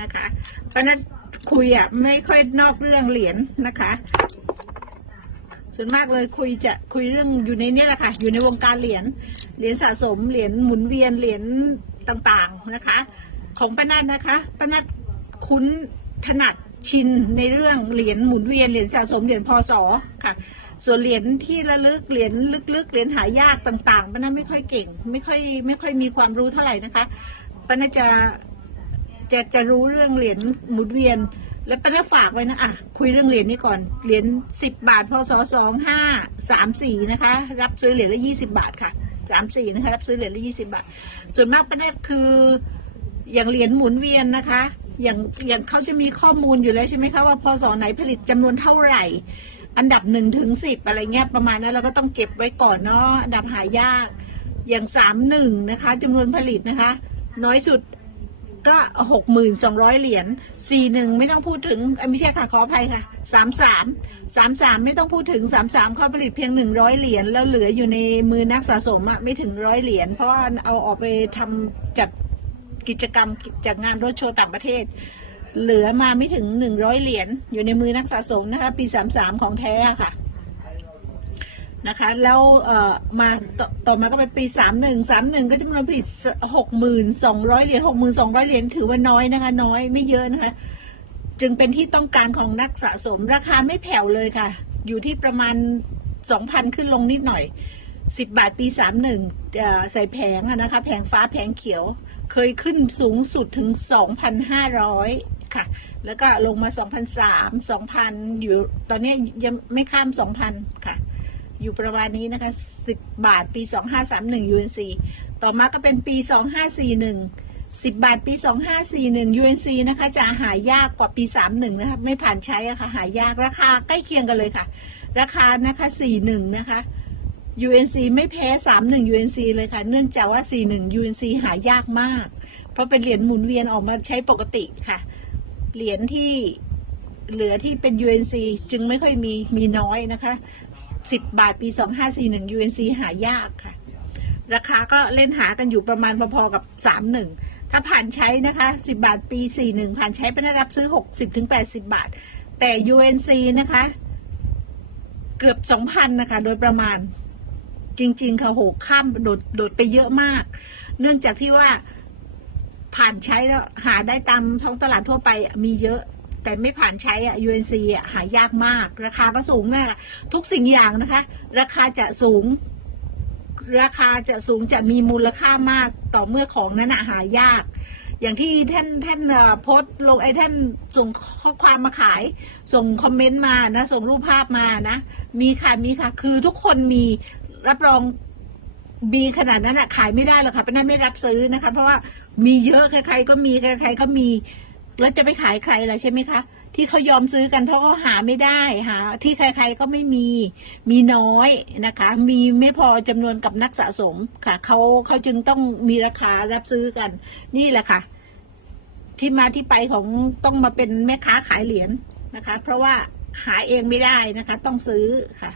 นะคะ เพราะนั้นคุยอะไม่ค่อยนอกเรื่องเหรียญนะคะ ส่วนมากเลยคุยจะคุยเรื่องอยู่ในนี้แหละค่ะ อยู่ในวงการเหรียญเหรียญสะสมเหรียญหมุนเวียนเหรียญต่างๆนะคะ ของป้านัทนะคะป้านัทคุ้นถนัดชินในเรื่องเหรียญหมุนเวียนเหรียญสะสมเหรียญพศค่ะ ส่วนเหรียญที่ระลึกเหรียญลึกๆเหรียญหายากต่างๆป้านัทไม่ค่อยเก่ง ไม่ค่อยไม่ค่อยมีความรู้เท่าไหร่นะคะป้านัทจะ จะจะรู้เรื่องเหรียญหมุนเวียน แล้วป้านัทฝากไว้นะอะคุยเรื่องเหรียญนี้ก่อนเหรียญสิบบาทพศสองห้าสามสี่นะคะ รับซื้อเหรียญละยี่สิบาทค่ะสามสี่นะคะรับซื้อเหรียญละยี่สิบาท ส่วนมากป้านัทคืออย่างเหรียญหมุนเวียนนะคะ อย่างอย่างเขาจะมีข้อมูลอยู่แล้วใช่ไหมคะว่าพศไหนผลิตจำนวนเท่าไหร่ อันดับหนึ่งถึงสิบอะไรเงี้ยประมาณนั้นเราก็ต้องเก็บไว้ก่อนเนาะอันดับหายากอย่างสามหนึ่งนะคะจำนวนผลิตนะคะ น้อยสุด ก็หกหมื่นสองร้อยเหรียญสี่หนึ่งไม่ต้องพูดถึงไม่ใช่ค่ะขออภัยค่ะสามสามสามสามไม่ต้องพูดถึงสามสามเขาผลิตเพียงหนึ่งร้อยเหรียญแล้วเหลืออยู่ในมือนักสะสมอะไม่ถึงร้อยเหรียญเพราะว่าเอาออกไปทำจัดกิจกรรมจากงานรถโชว์ต่างประเทศ เหลือมาไม่ถึงหนึ่งร้อยเหรียญอยู่ในมือนักสะสมนะคะ ปีสามสามของแท้ค่ะ นะคะแล้วเอ่อมาตต่อมาก็เป็นปีสามหนึ่งสามหนึ่งก็จำนวนผลิตหกหมื่นสองร้อยเหรียญหกหมื่นสองร้อยเหรียญถือว่าน้อยนะคะ น้อยไม่เยอะนะคะ จึงเป็นที่ต้องการของนักสะสมราคาไม่แผ่วเลยค่ะ อยู่ที่ประมาณสองพันขึ้นลงนิดหน่อยสิบบาทปีสามหนึ่งใส่แผงนะคะ แผงฟ้าแผงเขียว เคยขึ้นสูงสุดถึง 2,500 ค่ะ แล้วก็ลงมา 2,003 2,000 อยู่ตอนนี้ยังไม่ข้าม 2,000 ค่ะ อยู่ประมาณนี้นะคะ 10 บาทปี 2531 UNC ต่อมาก็เป็นปี 2541 10 บาทปี 2541 UNC นะคะ จะหายากกว่าปี 31 นะคะ ไม่ผ่านใช้อะค่ะ หายากราคาใกล้เคียงกันเลยค่ะ ราคานะคะ 41 นะคะ UNC ไม่แพ้ 31 UNC เลยค่ะ เนื่องจากว่า 41 UNC หายากมาก เพราะเป็นเหรียญหมุนเวียนออกมาใช้ปกติค่ะ เหรียญที่ เหลือที่เป็น UNC จึงไม่ค่อยมีมีน้อยนะคะ 10 บาทปี 2541 UNC หายากค่ะ ราคาก็เล่นหากันอยู่ประมาณพอๆกับ 31 ถ้าผ่านใช้นะคะ 10 บาทปี 41 ผ่านใช้ไปได้รับซื้อ 60-80 บาท แต่ UNC นะคะ เกือบ 2,000 นะคะ โดยประมาณจริง ๆ ค่ะโหข้ามโดดโดดไปเยอะมาก เนื่องจากที่ว่าผ่านใช้แล้วหาได้ตามท้องตลาดทั่วไปมีเยอะ แต่ไม่ผ่านใช้อะ UNC อะหายากมาก ราคาก็สูงนะทุกสิ่งอย่างนะคะ ราคาจะสูง ราคาจะสูงจะมีมูลค่ามากต่อเมื่อของนั้นอะหายากอย่างที่ท่านท่านโพสลงไอ้ท่านส่งข้อความมาขาย ส่งคอมเมนต์มานะ ส่งรูปภาพมานะ มีค่ะมีค่ะ คือทุกคนมีรับรองบีขนาดนั้นอะขายไม่ได้หรอกค่ะเป็นนั่นไม่รับซื้อนะคะ เพราะว่ามีเยอะใครๆก็มีใครๆก็มี แล้วจะไปขายใครล่ะใช่ไหมคะ ที่เขายอมซื้อกันเพราะเขาหาไม่ได้หาที่ใครๆก็ไม่มีมีน้อยนะคะ มีไม่พอจำนวนกับนักสะสมค่ะเขาเขาจึงต้องมีราคารับซื้อกัน นี่แหละค่ะ ที่มาที่ไปของต้องมาเป็นแม่ค้าขายเหรียญนะคะ เพราะว่าหาเองไม่ได้นะคะ ต้องซื้อค่ะ